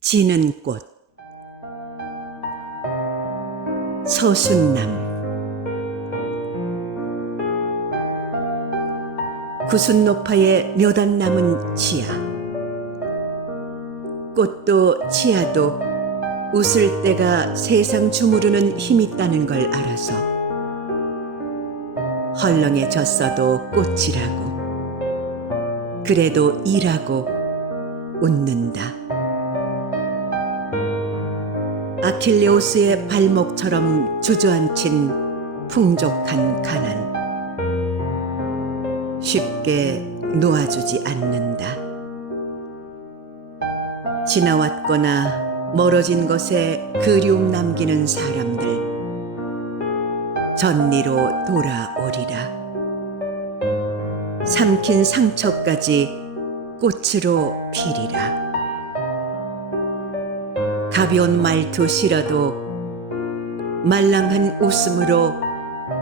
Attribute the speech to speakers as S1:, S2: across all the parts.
S1: 지는 꽃. 서순남. 구순노파의 몇 안 남은 지하. 꽃도 치아도 웃을 때가 세상 주무르는 힘 있다는 걸 알아서 헐렁해졌어도 꽃이라고 그래도 일하고 웃는다. 아킬레오스의 발목처럼 주저앉힌 풍족한 가난. 쉽게 놓아주지 않는다. 지나왔거나 멀어진 것에 그리움 남기는 사람들. 전리로 돌아오리라. 삼킨 상처까지 꽃으로 피리라. 가벼운 말투 싫어도 말랑한 웃음으로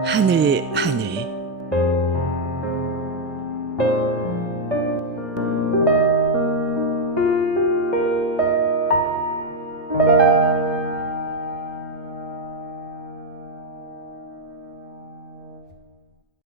S1: 하늘 하늘